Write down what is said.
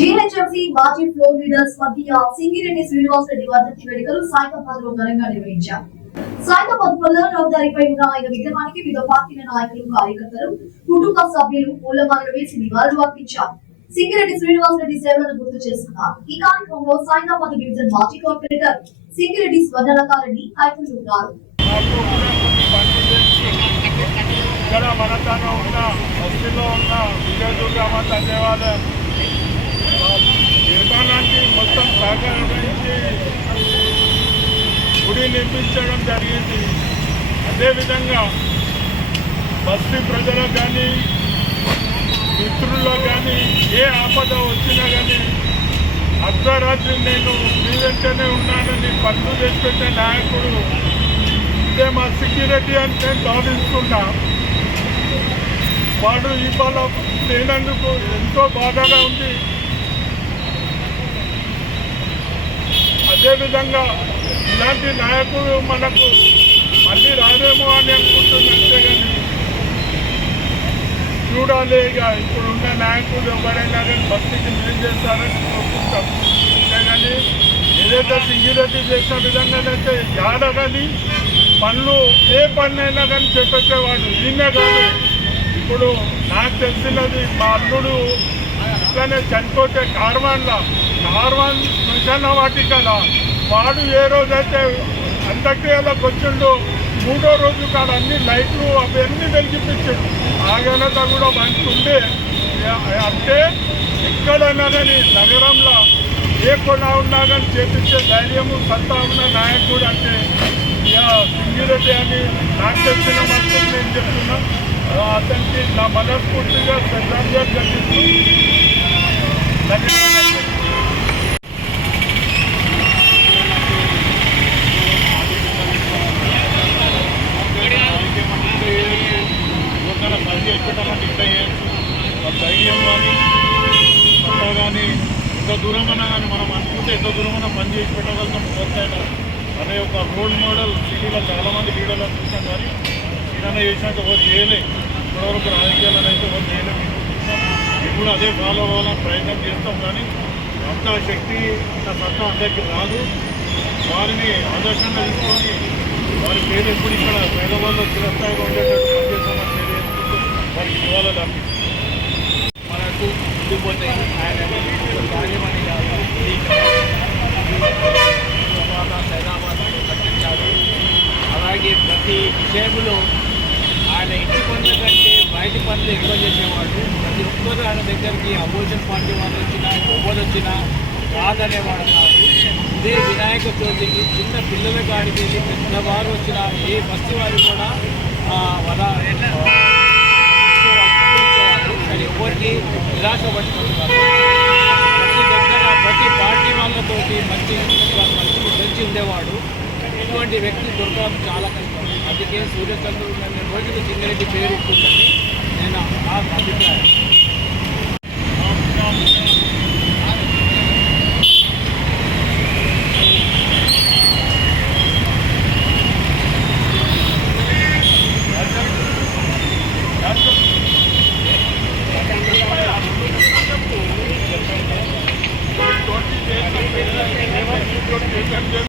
GHMC మాజీ floor leaders మధ్య సింగిరెడ్డి శ్రీనివాస్ రెడ్డి వర్ధంతి వేడుకలు సాయంత్రం లో ఘనంగా నిర్వహించారు. సాయంత్రం రహదారిపై ఉన్న ఆయన విగ్రహానికి వివిధ పార్టీల నాయకులు, కార్యకర్తలు, కుటుంబ సభ్యులు పూలమాలలు వేసి నివాళులు అర్పించారు. సింగిరెడ్డి శ్రీనివాస్ రెడ్డి సేవలను గుర్తు చేస్తున్నారు. ఈ కార్యక్రమంలో సాయంత్రం డివిజన్ మాజీ కార్పొరేటర్ సింగిరెడ్డి స్వర్ణలతారెడ్డి తదితరులు ఉన్నారు. ఇక్కడ మనతాను ఉన్న బస్తీలో ఉన్న విజయదుర్గమాత దేవాలయం నిర్మాణానికి మొత్తం సహకరించి గుడి నిర్మించడం జరిగింది. అదేవిధంగా బస్తీ ప్రజలకు కానీ మిత్రుల్లో కానీ ఏ ఆపద వచ్చినా కానీ అర్ధరాత్రి నేను మీ వెంటనే ఉన్నానని పనులు చేసి పెట్టే నాయకుడు ఇదే మా సింగిరెడ్డి అని నేను భావిస్తున్నా. వాడు ఇవాళ లేనందుకు ఎంతో బాధగా ఉంది. అదేవిధంగా ఇలాంటి నాయకుడు మనకు మళ్ళీ రాదేమో అని అనుకుంటున్నంతే కానీ చూడాలి. ఇక ఇప్పుడున్న నాయకులు ఎవరైనా కానీ భక్తికి మేలు చేస్తారని కోరుకుంటాం. అంతేగాని ఏదైతే సింగిరెడ్డి చేసిన విధంగానైతే యాడ కానీ పనులు ఏ పనులైనా కానీ చెప్పేసేవాడు. ఈయనే కాదు, ఇప్పుడు నాకు తెలిసినది మా అల్లుడు ఇట్లానే చనిపోతే కార్వాన్ శ్మశాన వాటికలా వాడు ఏ రోజైతే అంత్యక్రియలకు వచ్చిండో మూడో రోజు కాదు అన్ని లైట్లు అవన్నీ వెలిగిపించాడు. ఆ ఘనత కూడా మంచి ఉండే. అంటే ఎక్కడైనా కానీ నగరంలో ఏ కొన ఉన్నా కానీ చేపించే ధైర్యము సత్తా ఉన్న నాయకుడు అంటే సింగిరెడ్డి అని నాకు తెలిసిన మాత్రం నేను చెప్తున్నా. అతనికి నా మనస్ఫూర్తిగా శ్రద్ధాంజలి ఘటిస్తూ ధన్యవాదాలు. ధైర్యం కానీ సత్తా కానీ ఎంత దూరమైనా కానీ మనం అనుకుంటే ఎంత దూరమైనా పని చేసి పెట్టగలుగుతాం. కొత్తైనా అదే ఒక రోల్ మోడల్ సిటీలో చాలామంది లీడర్లను చూసాం కానీ ఏదైనా చేసినాక ఎవరు చేయలే. ఇప్పటివరకు రాజకీయాలను అయితే ఎవరు చేయలేము. ఇప్పుడు అదే ఫాలో అవ్వాలని ప్రయత్నం చేస్తాం కానీ అంత శక్తి అంత సత్తా అందరికీ రాదు. వారిని ఆదర్శంగా తీసుకొని వారి పేరు ఎప్పుడు ఇక్కడ పేదవాళ్ళు చిరస్థాయిగా ఉండేటట్టు పనిచేస్తామని తెలియజేసుకుంటూ వారికి నివాళులు అర్పిస్తుంది. మనకు ఉండిపోతాయి. ఆయన కార్యమని కాదు, సైదాబాద్ కట్టించారు. అలాగే ప్రతి విషయంలో ఆయన ఇంటి పనుల కంటే బయట పనులు ఎక్కువ చేసేవాడు. ప్రతి ఒక్కరు ఆయన దగ్గరికి అపోజిషన్ పార్టీ వాళ్ళు వచ్చినా ఎవరు వచ్చినా కాదనేవాడు కాదు. ఇదే వినాయక చవితికి చిన్న పిల్లల కాడికి పెద్దవారు వచ్చిన ఏ బస్తీ వారు కూడా కానీ ఎవరికి నిరాశ పట్టుకుంటున్నారు. ప్రతి దగ్గర ప్రతి పార్టీ వాళ్ళతోటి మంచి మంచి ఉండేవాడు. ఇటువంటి వ్యక్తి దొరకడం చాలా కష్టం. అందుకే సూర్యచంద్రుడు రోజులు సింగిరెడ్డి పేరు ఉంటుందని నేను నా అభిప్రాయం.